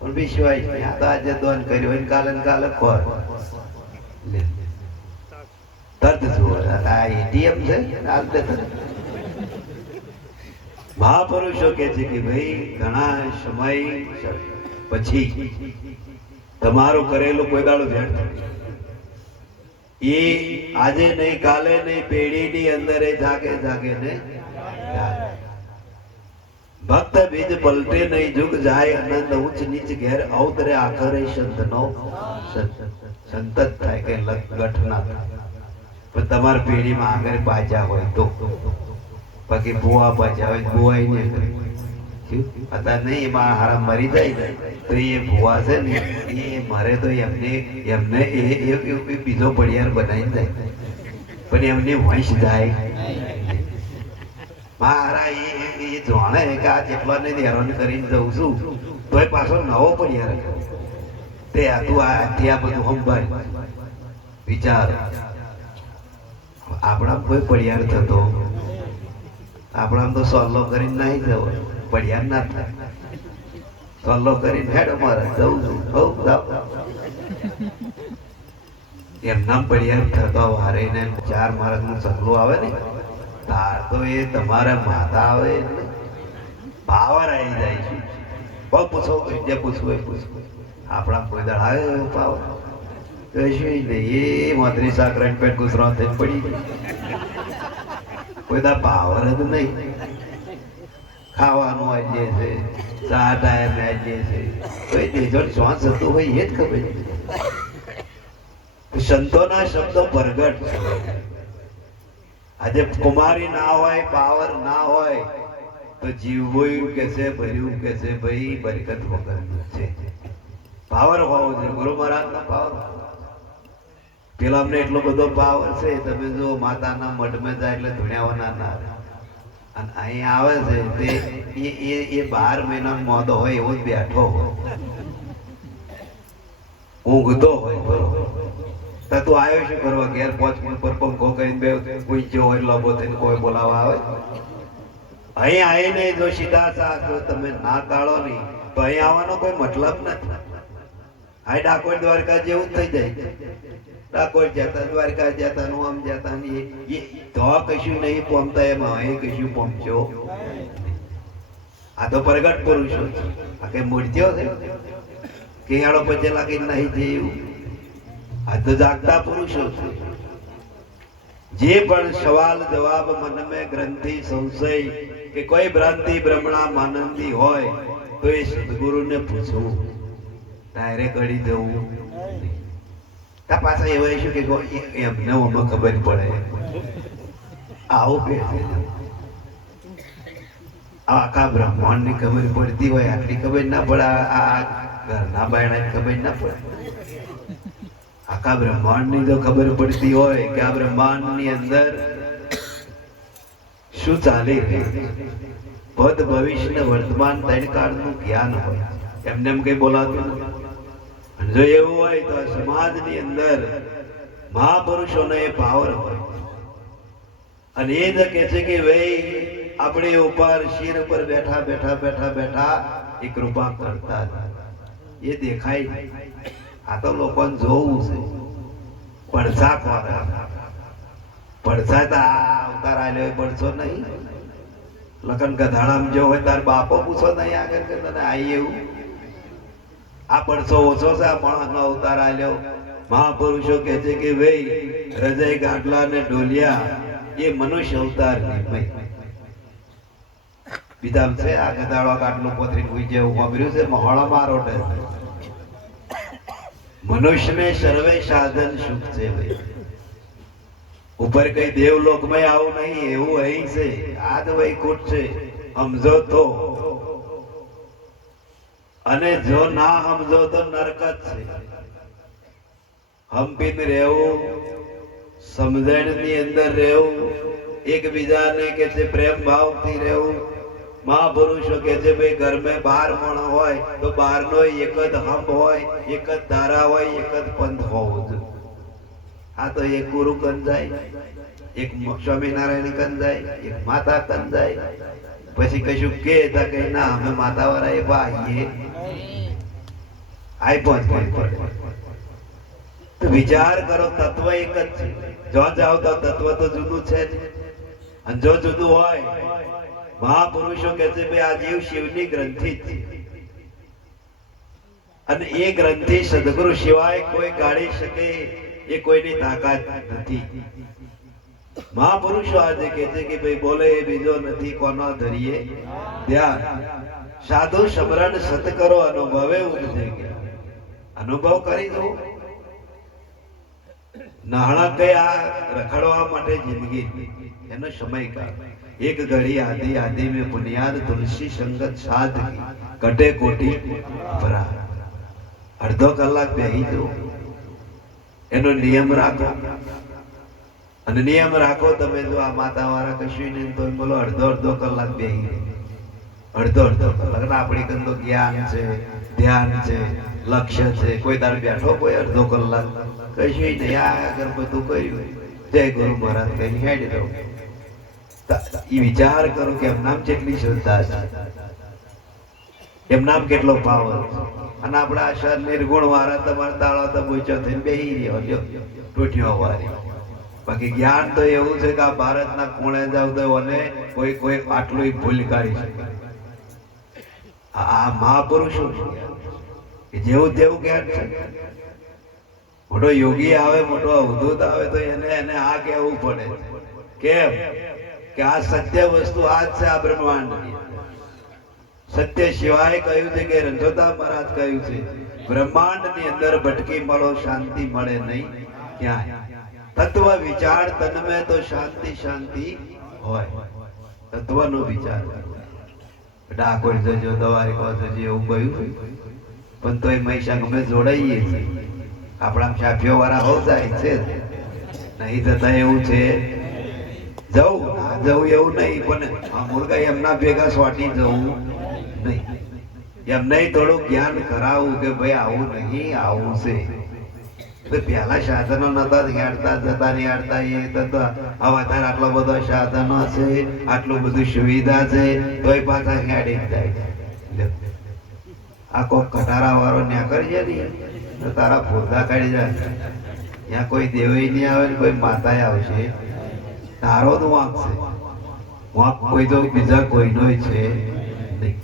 પણ વિશ્વાસ નહીં તો આજે દોન કર્યો કાલે કાલે ખોર તરત જુઓ આ એટીએમ છે મહાપુરુષો કે છે કે ભાઈ ઘણા સમય પછી તમારું કરેલું કોઈ દાડો વ્યર્થ એ આજે નહીં કાલે નહીં પેઢીની અંદર જાગે ને ભક્ત બીજ પલટે નહીં જુગ જાય આનંદ ઉચ્ચ નીચ ઘેર અવતરે આખરે સંતનો સંતત થાય કે ગઠ ના થાય પણ તમારી પેઢીમાં આગળ પાછા હોય તો બાકી ભૂવા પાછા હોય ભૂવાય ને અત્યારે નહીં એમાં હારા મરી જાય તો એ ભૂવા છે ને એ મરે તો એમને એ બીજો પડિયાર બનાવી જાય પણ એમને વંશ જાય મારા એ જાણે કે આ જેટલા ને હેરાન કરીને જઉં છું તો એ પાછો નવો પડિયાર તે તું આ બધું સંભાળ વિચાર આપણા કોઈ પડિયાર થતો આપણા તો સોલ્લો કરીને નહીં જવો પડિયાર ના થાય સોલ્લો કરીને હેડો મારે જવું છું એમના પડિયાર થતો વારે ને 4 માર્ગ નું સગલું આવે ને તાર તો એ તમારા માતા આવે એટલે પાવર આવી જાય છે બહુ પૂછો જે પૂછવું એ પૂછવું આપણા કોઈ દળ આવે એવો પાવર કશું નહીં એ મોતરી સાકરણ પેટ ગુસરો થઈને પડી ગઈ કોઈ દા પાવર જ નહીં ખાવાનું આજે છે ચા ટાયર આજે છે કોઈ દેજો શ્વાસ જતું હોય એ જ ખબર સંતોના શબ્દો પ્રગટ છે આજે કુમારી ના હોય પાવર ના હોય તો જીવવું કે છે ભર્યું કે છે ભાઈ બરકત વગર છે પાવર હોવો જોઈએ ગુરુ મહારાજ ના પાવર પેલા અમને એટલો બધો પાવર છે તમે જો માતાના મઢમાં જાય એટલે ધુણ્યાવાના ના અને અહીં આવે છે તે એ 12 મહિના મોદો હોય એવો જ બેઠો ઊંઘતો હોય બરોબર તું આવ્યો શું કરવા ઘેર 5 મિનિટ પર પંખો કરીને બે કોઈ જો હોય લોબો થઈને કોઈ બોલાવા આવે અહીં આવીને જો સીધા સાથ જો તમે ના કાઢો નહીં તો અહીં આવવાનો કોઈ મતલબ નથી આ ડાકોર દ્વારકા જેવું જ થઈ જાય ડાકોર જતા દ્વારકા જતા નું આમ જતા એ તો કશું નહીં પહોંચતા એમાં અહીં કશું પહોંચો આ તો પ્રગટ પુરુષો આ કઈ મૂર્તિઓ છે કે યાડો પછી લાગી નહીં જેવું આ તો જાગતા પુરુષો છે જે પણ સવાલ જવાબ મન में ગ્રંથિ સંશય કે કોઈ ભ્રાંતિ ભ્રમણા માનંદી હોય તો એ સદગુરુને પૂછવું ડાયરેક્ટ અડી જવું તા પાછા એવા શું કે એમને ઓમાં ખબર પડે આવું કે આખા બ્રહ્માંડ ની ખબર પડતી હોય આટલી ખબર ના પડે આ ઘરના બાયણા ખબર ના પડે આખા બ્રહ્માંડ ની જો ખબર પડતી હોય કે આ બ્રહ્માંડ ની અંદર શું ચાલી રહ્યું ભૂત ભવિષ્ય ને વર્તમાન 3 કાળ નું જ્ઞાન હોય એમને એમ કઈ બોલાતું નથી જો એવું હોય તો સમાજ ની અંદર મહાપુરુષો ને એ પાવર હોય અને એ જ કે છે કે ભાઈ આપણે ઉપર શિર ઉપર બેઠા બેઠા બેઠા બેઠા એ કૃપા કરતા એ દેખાય નહીં. આ તો લોકોને જોવું છે. પડછા કોણ? પડછા તો આ અવતાર આલ્યો એ પડછો નહીં. લખન ગધાડામ જો હોય તાર બાપો પૂછો નહીં આગળ કે તને આઈ એવું. આ પડછો ઓછો છે. આ માણસનો અવતાર આલ્યો. મહાપુરુષો કહે છે કે ભાઈ હૃદય ગાંઠલા ને ઢોલિયા એ મનુષ્ય અવતાર નહીં ભાઈ. બીજા છે આ ગધાડો ગાંઠલું પોતરી કોઈ જેવું વાપર્યું છે મહોળો મારો મનુષ્ય ને સર્વે સાધન સુખ છે ભાઈ. ઉપર કઈ દેવલોકમાં આવું નહીં, એવું અહીં છે. આ જ વૈકુંઠ છે. સમજો તો, અને જો ના સમજો તો નરક જ છે. હંપીને રહેવું, સમજણ ની અંદર રહેવું, એકબીજાને કે છે પ્રેમ ભાવથી રહેવું. મહાપુરુષો કે છે ભાઈ ઘર મેં 12 માણસ હોય તો 12 નો એક જ હંપ હોય, એક જ ધારા હોય, એક જ પંથ હોવો જોઈએ. આ તો એક ગુરુ કંજાય, એક સ્વામિનારાયણ કંજાય, એક માતા કંજાય. પછી કશું કે કઈ ના અમે માતા વાળા એ ભાઈએ વિચાર કરો. તત્વ એક જ છે. જો જાઓ તો તત્વ તો જુદું છે જ. અને જો જુદું હોય, મહાપુરુષો કે છે ભાઈ આ જીવ શિવની ગ્રંથિ છે અને એ ગ્રંથિ સદગુરુ સિવાય કોઈ કાઢી શકે એ કોઈની તાકાત નથી. મહાપુરુષો આજે કહે છે કે ભાઈ બોલે એ બીજો નથી, કોનો ધરીએ ધ્યાન. સાધુ સમરણ સત કરો, અનુભવે ઉપજે જ્ઞાન. અનુભવ કરી દો. નાણાં કયા રખડવા માટે જિંદગી એનો સમયકાળ. એક ઘડી આદિ આદિ में बुनियाद तुलसी संगत साधकी कटे कोटी भरा. અડધો કલાક બેહી દો, એનો નિયમ રાખો. અને નિયમ રાખો તમે. જો આ માતા વાળા કશું નહીં તો બોલો અડધો કલાક બેહી, અડધો કલાક. આપણી કંદો જ્ઞાન છે, ધ્યાન છે, લક્ષ્ય છે. કોઈ તાર બેઠો કોઈ અડધો કલાક કશું નહીં. આ આગળ બધું કર્યું, જય ગુરુ મહારાજ કઈ હેડી દો. એ વિચાર કરો કે એમનામ જેટલી શ્રદ્ધા છે, એમનામ કેટલો પાવર છે. અને આપણા શર નિર્ગુણ વાળા તમારે તાળો તો બોચો થઈને બેહી રહ્યો ટૂંટીઓ વાળી. બાકી જ્ઞાન તો એવું છે કે આ ભારતના કોણે જાવ તો અને કોઈ આટલું ભૂલ કાઢી શકે. આ મહાપુરુષો જેવું તેવું જ્ઞાન છે. મોટો યોગી આવે, મોટો અવધૂત આવે તો એને આ કહેવું પડે. કેમ કે આ સત્ય વસ્તુ આ જ છે. આ બ્રહ્માંડ સત્ય સિવાય કહ્યું છે કે રંજોતા મહારાજ કહ્યું છે બ્રહ્માંડ ની અંદર ભટકી મળો શાંતિ મળે નહીં ક્યાંય. તત્વ વિચાર તન્મે તો શાંતિ શાંતિ હોય. તત્વનો વિચાર. ડાકોર જજો, દવારી કહો જજો, એવું કહ્યું. પણ તોય મહીસાગર અમે જોડાઈએ છીએ. આપણા સાફીઓ વાળા હો જાય છે, નહીં થતા એવું છે. જવું ના જવું એવું નહીં, પણ આ મુર્ગા એમના ભેગા સ્વાટી જવું નહીં. એમને થોડું જ્ઞાન કરાવવું કે ભાઈ આવું નહીં, આવું છે. તો પેલા સાધનો નતા હેડતા, જતા નહીં હેડતા. એ થતા હવે અત્યારે આટલો બધો સાધનો છે, આટલું બધું સુવિધા છે, તોય પાછા હેડી જાય. આ કોઈ કટારા વાળો ન્યા કરી જાય ને તારા ફોરદા કાઢી જાય. ત્યાં કોઈ દેવી નહીં આવે ને કોઈ માતા આવશે. તારો તો વાંક છે. વાંક કોઈ તો બીજા કોઈનો છે નહીં.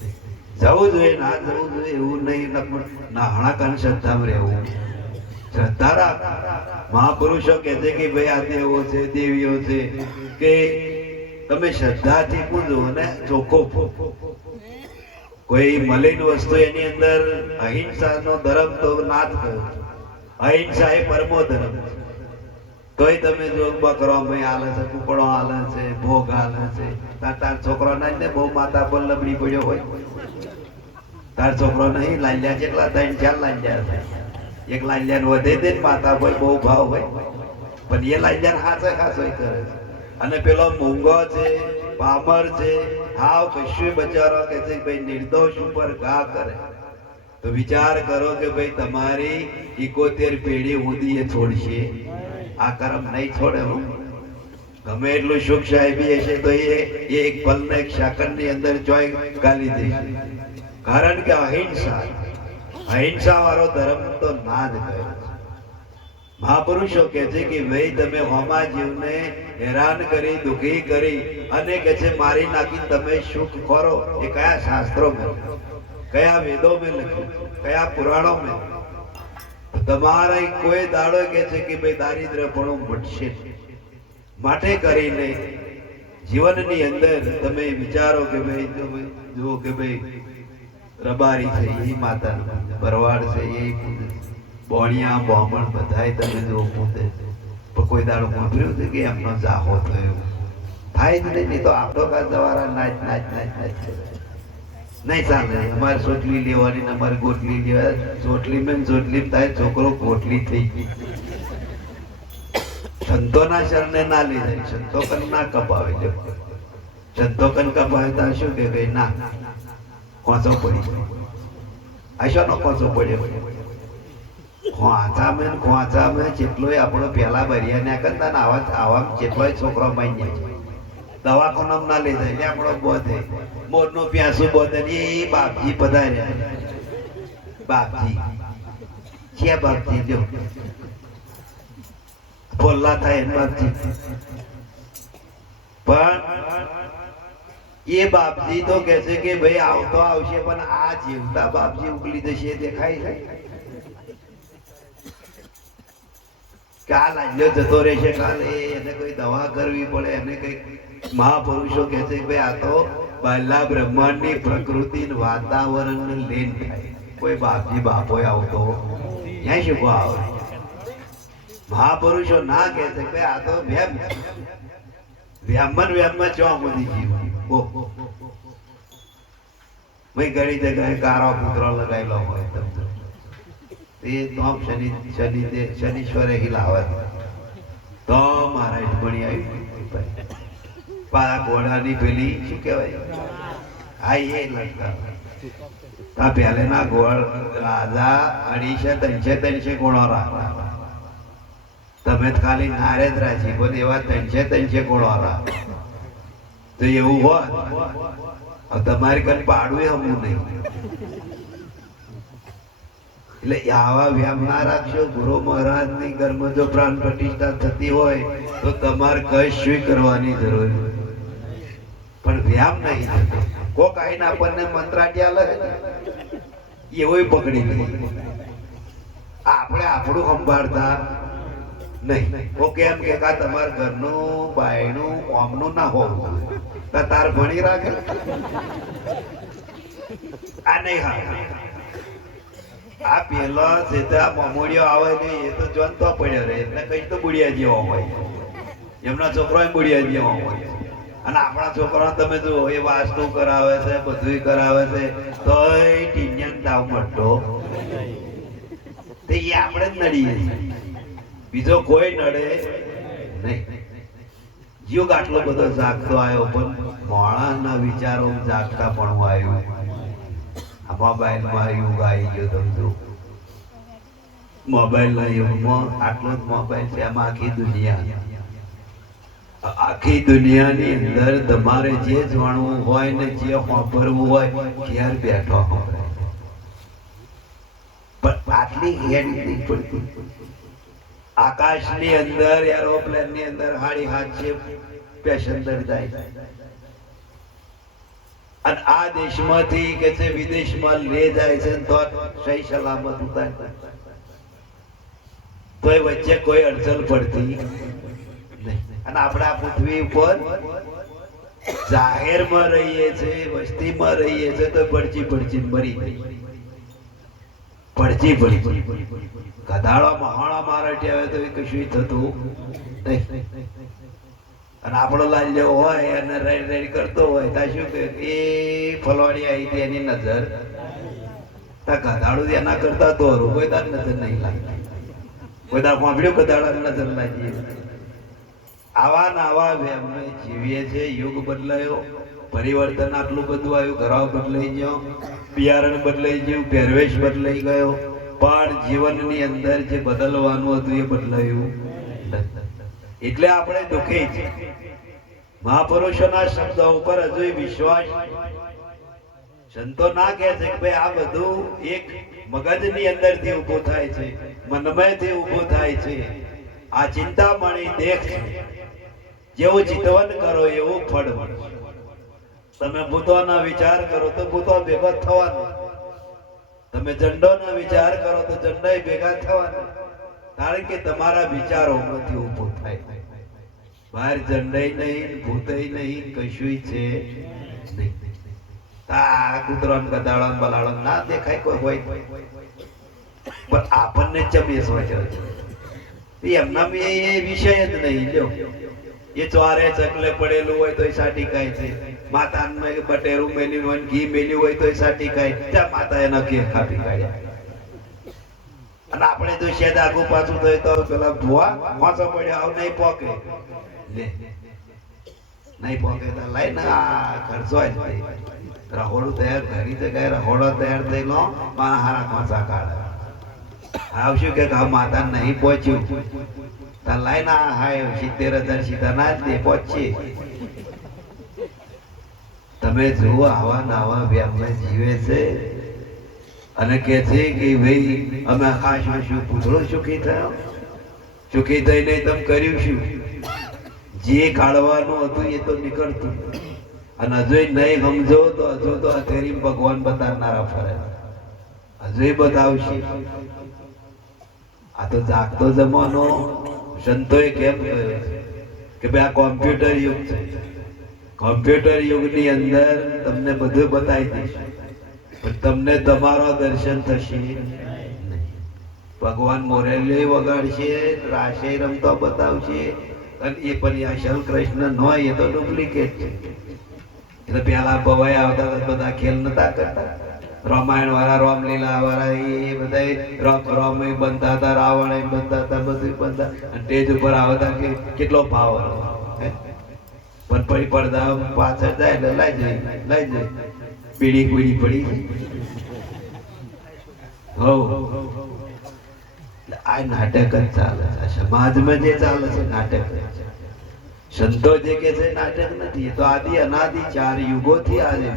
જવું જોઈએ ના જવું જોઈએ એવું નહીં. નાહણા કાન શ્રદ્ધામાં રહેવું. શ્રદ્ધા રાખ. મહાપુરુષો કહે છે કે ભાઈ આ દેવો છે, દેવીઓ છે, કે તમે શ્રદ્ધાથી પૂજો અને ચોખ્ખો. કોઈ મલિન વસ્તુ એની અંદર અહિંસાનો ધર્મ તો નાથ કર્યો. અહિંસા એ પરમો ધર્મ. તોય તમે જો બકરો હાલે છે, કુકડો હાલે છે, ભોગ હાલે છે. તાર છોકરો ને બહુ માતા પર લબડી પડ્યો હોય. તાર છોકરો નહીં લાલ્યા જેટલા 3-4 લાલ્યા છે. એક લાલ્યા વધે દે ને માતા પર બહુ ભાવ હોય, પણ એ લાલ્યા હાચે ખાસો કરે છે. અને પેલો મૂંગો છે, પામર છે, હાવ કશું બચારો કે છે ભાઈ નિર્દોષ ઉપર ઘા કરે. તો વિચાર કરો કે ભાઈ તમારી 71 પેઢી સુધી એ છોડશે. આ કર્મ નહીં છોડે. ગમે એટલું સુખ સાહેબી હશે તો એ એક પલ ને એક સેકન્ડ ની અંદર ચોય ગાલી દેશે. કારણ કે અહિંસા વાળો ધર્મ તો ના જ ગયો. મહાપુરુષો કહે છે કે ભાઈ તમે હોમા જીવને હેરાન કરી દુઃખી કરી અને કે છે મારી નાખી તમે સુખ ખોરો. એ કયા શાસ્ત્રો મેં, કયા વેદો મેં લખ્યું, કયા પુરાણો મેં? તમારે કોઈ દાડો કે છે કે ભાઈ દારિદ્ર્યપણું મટશે. માટે કરીને જીવનની અંદર તમે વિચારો કે ભાઈ જુઓ કે ભાઈ રબારી છે એ માતા, ભરવાડ છે એ બોણિયા બ્રાહ્મણ બધાય તમે જો પૂછે, પણ કોઈ દાડો સાંભળ્યું છે કે એમનો જાહો થયો? થાય જ નહીં. તો આપણો કા દવારા નાચ નાચ નાચ નાચ નહીં ચાલે. અમારે ચોટલી લેવાની ને અમારે ગોટલી લેવા. ચોટલી મેં ચોટલી થાય, છોકરો ગોટલી થઈ ગઈ. સંતોના શરણે ના લઈ જાય, સંતો કન ના કપાવે. સંતો કન કપાવે તો શું કે ભાઈ ના કોચો પડી જાય. આશો નો કોચો પડ્યો ખોંચા મેં જેટલોય આપણો પેલા ભર્યા ને કરતા ને આવા જેટલોય છોકરો માન્ય છે. દવાખાના ના લઈ જાય એટલે આપણો બોધે મોરનો પ્યાસું બોધે ને એ બાપજી પધાર્યા. બાપજી છે, બાપજી જો બોલ્લા થાય એમ બાપજી. પણ એ બાપજી તો કે છે કે ભાઈ આવતો આવશે, પણ આ જીવતા બાપજી ઉકલી જશે દેખાય છે કે આ લાલ્યો જતો રહેશે કાલે, એને કોઈ દવા કરવી પડે. એને કઈ મહાપુરુષો કે છે ભાઈ આ તો બાલા બ્રહ્માંડની પ્રકૃતિ વાતાવરણ લેન થાય. કોઈ બાપજી બાપો આવતો ક્યાં શીખવા આવે? મહાપુરુષો ના કે છે કે આ તો વ્યામમાં ચો બધી જીવ ભાઈ ઘણી જગ્યાએ કારો કૂતરો લગાવેલો હોય એ તો શનીશ્વરે હિલાવે તો મારા ભણી આવી પાછા ઘોડાની પેલી શું કહેવાય હા એ લટકા પહેલેના ઘોડ રાજા 250-300 ઘોડો રાખતા. તમે ખાલી નારે જ રાજી પણ એવા 300 ઘોડો રાખ. તો એવું હોત તમારી કઈ પાડવું હમું નહીં. એટલે આવા વ્યાયામ ના રાખશો. ગુરુ મહારાજ ની ઘરમાં જો પ્રાણ પ્રતિષ્ઠા થતી હોય તો તમારે કશું કરવાની જરૂર પણ વ્યાયામ નહીં થતો. કોક આઈને આપણને મંત્રાટી અલગ એવું પકડી લે. આપણે આપણું સંભાળતા નહીં. ઓકે એમ કે તમારા ઘરનું બાયણું ઓમનું ના હોવું તાર ભણી રાખે આ નહીં. હા આ પેલો સીધા મમોડિયો આવે ને એ તો જોનતો પડ્યો રહે એટલે કઈ તો બુડિયા જેવો હોય. એમના છોકરો બુડિયા જેવો હોય. અને આપણા છોકરા તમે જુઓ એ વાસ્તુ કરાવે છે, બધું કરાવે છે, તો ટીનિયન તાવ મળતો એ આપણે જ નડીએ. બીજો કોઈ નડે નહીં. યુગ આટલો બધો જાગતો આવ્યો પણ મોણાના વિચારો જાગતા પણ આવ્યું. મોબાઈલમાં યુગ આવી ગયો. તમે જો મોબાઈલના યુગમાં આટલો જ મોબાઈલ છે. એમાં આખી દુનિયાની અંદર તમારે જે જાણવું હોય ને જે વાપરવું હોય ઘેર બેઠો પણ આટલી હેડ નહીં પડતી. આકાશની અંદર એરોપ્લેન ની અંદર 750 પેસેન્જર જાય અને આ દેશમાંથી કે છે વિદેશમાં લે જાય છે તો સહી સલામત ઉતાર. તો એ વચ્ચે કોઈ અડચણ પડતી નહીં. અને આપણે આ પૃથ્વી ઉપર જાહેરમાં રહીએ છીએ, વસ્તીમાં રહીએ છીએ તો પડચી મરી પડચી ગધાડો મહાણા મારાટી આવે તો કશું થતું નહીં. અને આપણો લાલ જેવો હોય અને રેડી કરતો હોય ત્યાં શું કે એ ફલવાડી આવી એની નજર ગધાડું એના કરતા દોરું કોઈ તાર નજર નહીં લાગતી. કોઈ તાર સાંભળ્યું ગધાડા નજર લાગી. આવા ને આવા અમે જીવીએ છીએ. યુગ બદલાયો, પરિવર્તન આટલું બધું આવ્યું. ઘરાવ બદલાઈ ગયો, બિયારણ બદલાઈ ગયું, પહેરવેશ બદલાઈ ગયો, પણ જીવનની અંદર જે બદલવાનું હતું એ બદલાયું. એટલે આપણે દુઃખી છીએ. મહાપુરુષોના શબ્દો ઉપર હજુ વિશ્વાસ સંતો ના કહે છે કે ભાઈ આ બધું એક મગજની અંદરથી ઊભું થાય છે, મનમયથી ઊભું થાય છે. આ ચિંતામણી દેખ છે, જેવું ચિંતવન કરો એવું ફળ મળશે. તમે ભૂતોના વિચાર કરો તો ભૂતો ભેગા થવાના, તમે ઝંડોના વિચાર કરો તો ઝંડા ભેગા થવાના, કારણ કે તમારા વિચારોમાંથી ઊભું થાય. બહાર ઝંડાઈ નહીં, ભૂતઈ નહીં, કશું છે નહીં. આ કૂતરો ગધાડો બલાડો ના દેખાય કોઈ હોય, પણ આપણને ચમેસ હોય એમના એ વિષય જ નહીં. લ્યો એ ચોરે ચકલે પડેલું હોય તો સાટી કાય છે, માતા બટેરું મેલ્યું હોય, ઘી મેલ્યું હોય તો સાટી કાય, ત્યાં માતા એના ઘી કાપી કાઢ્યા. અને આપણે તો શેદ આગુ પાછું થયું તો પેલા ભુવા મોસો પડ્યો આવ નહીં પોકે, લે નહીં પોકે તો લઈ ને આ ખર્ચો જ રહોડું તૈયાર કરી જગ્યાએ રહોડો તૈયાર થઈ લો હારા ખોસા કાઢે. આવશું કે માતા નહીં પહોંચ્યું તા લાઈ ના હાય 70,000 સીધા ના જ દે પહોંચશે. તમે જુઓ આવા નાવા વ્યામમાં જીવે છે અને કે છે કે ભાઈ અમે આકાશમાં શું પૂતળો સુખી થયો, સુખી થઈને તમે કર્યું શું? જે કાઢવાનું હતું એ તો નીકળતું, અને હજુ નહીં સમજો તો હજુ તો હથેરી ભગવાન બતાવનારા ફરે, હજુ બતાવશે. આ તો જાગતો જમાનો. સંતોએ કેમ કહ્યું કે ભાઈ આ કોમ્પ્યુટર યુગ છે, કોમ્પ્યુટર યુગની અંદર તમને બધું બતાવી દઈશ, પણ તમને તમારો દર્શન થશે નહીં. ભગવાન મોરેલી વગાડશે, રાશે રમતો બતાવશે, અને એ પણ અસલ કૃષ્ણ ન હોય, એ તો ડુપ્લિકેટ છે. એટલે પેલા ભવાઈ આવતા બધા ખેલ નતા કરતા, રામાયણ વાળા, રામલીલા વાળા એ બધા રામ બનતા હતા, રાવણ બનતા હતા, બધું બનતા, અને સ્ટેજ ઉપર આવતા કે કેટલો ભાવ પણ પડી પડદા પાછળ જાય એટલે લઈ જાય પીડી પીડી પડી. હો આ નાટક જ ચાલે છે, સમાજમાં જે ચાલે છે નાટક. સંતો જે કે છે નાટક નથી, તો આદિ અનાદિ 4 યુગોથી આજે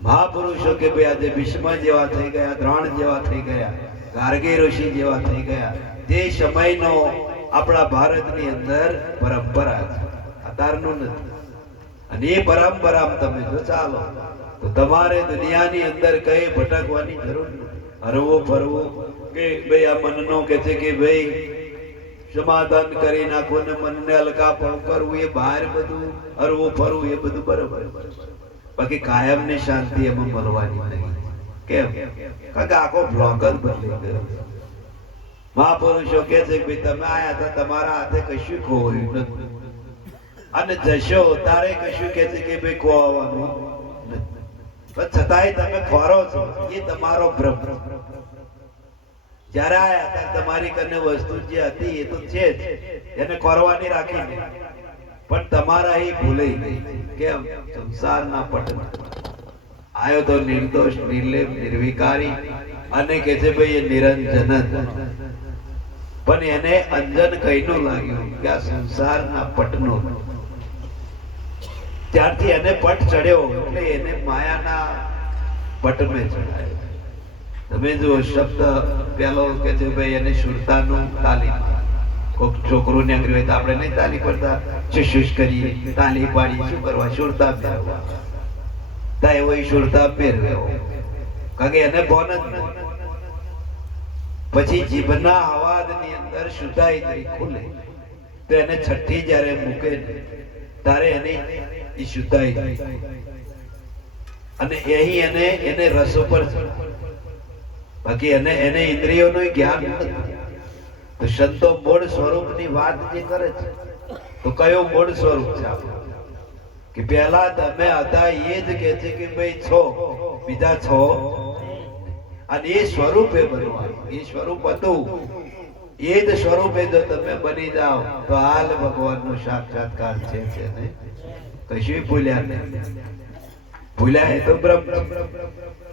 મહાપુરુષો કે ભાઈ આજે ભીષ્મ જેવા થઈ ગયા, દ્રોણ જેવા થઈ ગયા, ગાર્ગી ઋષિ જેવા થઈ ગયા, તે સમયનો આપણા ભારતની અંદર પરંપરા છે, અત્યારનું નથી. અને એ પરંપરામાં તમે જો ચાલો તો તમારે દુનિયાની અંદર કઈ ભટકવાની જરૂર નથી. હરવું ફરવું કે ભાઈ આ મનનો કે છે કે ભાઈ સમાધાન કરી નાખવું ને મનને હલકા કરવું, એ બહાર બધું હરવું ફરવું એ બધું બરોબર, બાકી કાયમ ની શાંતિ એમાં મળવાની નહીં. કેમ? કારણ કે આખો બ્લોક જ બદલી ગયો. મહાપુરુષો કે છે ભાઈ તમે આયા હતા, તમારા હાથે કશું ખોવાયું નથી, અને જશો તારે કશું કે છે કે ભાઈ ખોવાનું નથી, પણ છતાંય તમે ખોરો છો, એ તમારો ભ્રમ. જયારે આયા હતા તમારી કને વસ્તુ જે હતી એ તો છે જ, એને ખોરવાની રાખી નહીં, પણ તમારા એ ભૂલાઈ ગઈ. કેમ? સંસારના પટમાં આયો તો નિર્દોષ, નિર્લેપ, નિર્વિકારી, અને કે છે ભાઈ એ નિરંજન જ. પણ એને અંજન કઈનું લાગ્યું કે આ સંસારના પટનો, ત્યારથી એને પટ ચડ્યો એટલે એને માયાના પટમે ચડાયો. તમે જો શબ્દ પેલો કે છે ભાઈ એને શુરતાનું તાલીમ, કોઈક છોકરું ને અંગ્રેજી તો આપણે નહીં તાલી પડતા, શુશ કરીએ, તાલી પાડી, શું કરવા? સુરતા પહેરવા. તા એવો સુરતા પહેરવ્યો, કારણ કે એને બોન જ નથી. પછી જીભના અવાજની અંદર શુદ્ધાઈ થઈ ખુલે તો એને છઠ્ઠી જ્યારે મૂકે ત્યારે એની એ શુદ્ધાઈ થઈ, અને અહીં એને રસ ઉપર છે, બાકી એને ઇન્દ્રિયોનું જ્ઞાન નથી. તો સંતો મૂળ સ્વરૂપની વાત જે કરે છે, તો કયો મૂળ સ્વરૂપ છે આપણું? કે પહેલા તમે હતા એ જ કે છે કે ભાઈ છો, બીજા છો, અને એ સ્વરૂપે બનવાનું. એ સ્વરૂપ હતું, એ જ સ્વરૂપે જો તમે બની જાઓ તો હાલ ભગવાનનો સાક્ષાત્કાર છે ને કશું ભૂલ્યા નહીં. ભૂલ્યા એ તો બ્રહ્મ,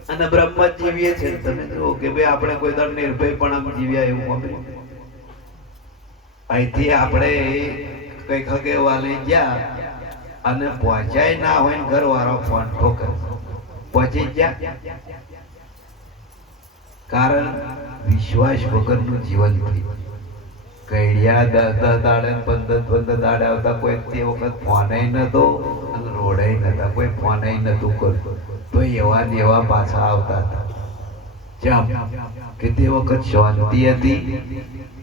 અને બ્રહ્મ જ જીવીએ છે. તમે જુઓ કે ભાઈ આપણે કોઈ દર નિર્ભય પણ આમ જીવ્યા એવું અમે અહીંથી આપણે કઈ ખગેવા લઈ ગયા અને પહોંચાય ના હોય ને ઘરવાળો ફોન ઠોકે પહોંચી ગયા. કારણ વિશ્વાસ વગરનું જીવન થયું. કઈડિયા 10 દાડે 15 દાડે આવતા કોઈ તે વખત ફોને નતો અને રોડે નતા, કોઈ ફોને નતું કરતું, તો એવા ને એવા પાછા આવતા હતા. જેમ કે તે વખત શાંતિ હતી,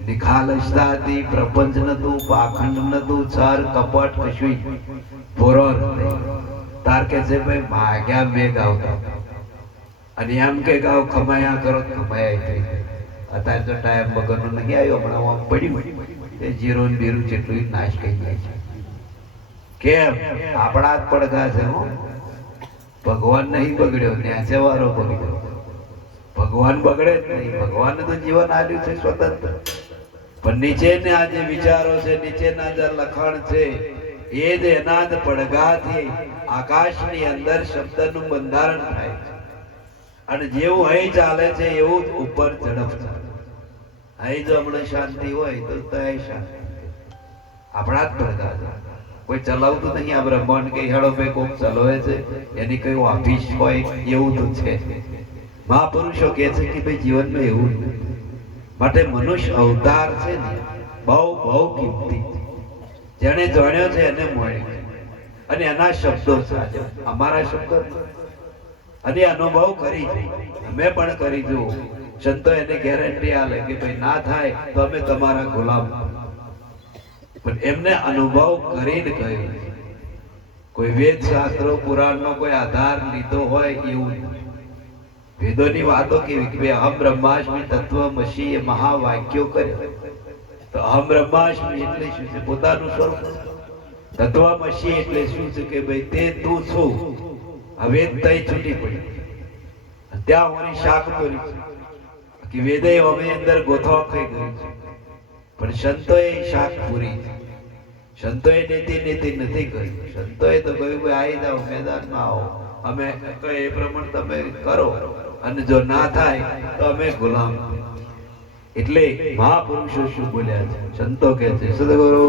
નિખાલસતા હતી, પ્રપંચ નતું, પાખંડ નતું, છર કપટ કશું પૂરો તાર કે છે ભાઈ ભાગ્યા મેઘ આવતા અને એમ કે ગાવ ખમાયા કરો ખમાયા થઈ. અત્યારે તો ટાઈમ વગરનો નહીં આવ્યો, હમણાં આમ પડ્યું એ જીરો ને બીરું જેટલું નાશ કરી જાય છે. કેમ? આપણા જ પડઘા છે. ભગવાન નહીં બગડ્યો, ન્યાસે વારો બગડ્યો. ભગવાન બગડે જ નહીં, ભગવાને તો જીવન આપ્યું છે સ્વતંત્ર. પણ નીચેના જે વિચારો છે, નીચેના જે લખાણ છે, એ જ એના જ પડઘાથી આકાશની અંદર શબ્દનું બંધારણ થાય છે. અને જેવું અહીં ચાલે છે એવું જ ઉપર ઝડપ ચાલે. અહીં જો હમણાં શાંતિ હોય તો ત્યાં શાંતિ. આપણા જ પડઘા છે, કોઈ ચલાવતું નહીં આ બ્રહ્માંડ કે હેડો ભાઈ કોક ચલાવે છે, એની કઈ ઓફિસ હોય એવું તો છે. મહાપુરુષો કહે છે કે ભાઈ જીવનમાં એવું જ નથી. માટે મનુષ્ય અવતાર છે ને બહુ બહુ કિંમતી. જેને જાણ્યો છે એને મળ્યો, અને એના શબ્દો છે, અમારા શબ્દો અને અનુભવ કરી અમે પણ કરી જુઓ. સંતો એને ગેરંટી આલે કે ભાઈ ના થાય તો અમે તમારા ગુલામ. પણ એમને અનુભવ કરીને કહ્યું. કોઈ વેદ શાસ્ત્રો પુરાણનો કોઈ આધાર લીધો હોય એવું નથી. વેદોની વાતો કેવી કે અહમ બ્રહ્માસ્મિ તત્વમસી એ મહાવાક્યો કર્યો. તો અહમ બ્રહ્માસ્મિ એટલે શું છે? પોતાનું સ્વરૂપ. તત્વમસી એટલે શું છે કે ભાઈ તે તું છું. હવે તઈ છૂટી પડી ત્યાં ઓની શાક કરી કે વેદે અમે અંદર ગોથવા ખાઈ ગયું છે. પણ સંતોએ શાક પૂરી, સંતોએ નીતિ નથી કહ્યું. સંતોએ તો કહ્યું ભાઈ આવી જાઓ, મેદાનમાં આવો, અમે એ પ્રમાણે તમે કરો, અને જો ના થાય તો અમે ગુલામ. એટલે મહાપુરુષો શું બોલ્યા છે? સંતો કહે છે સદગુરુ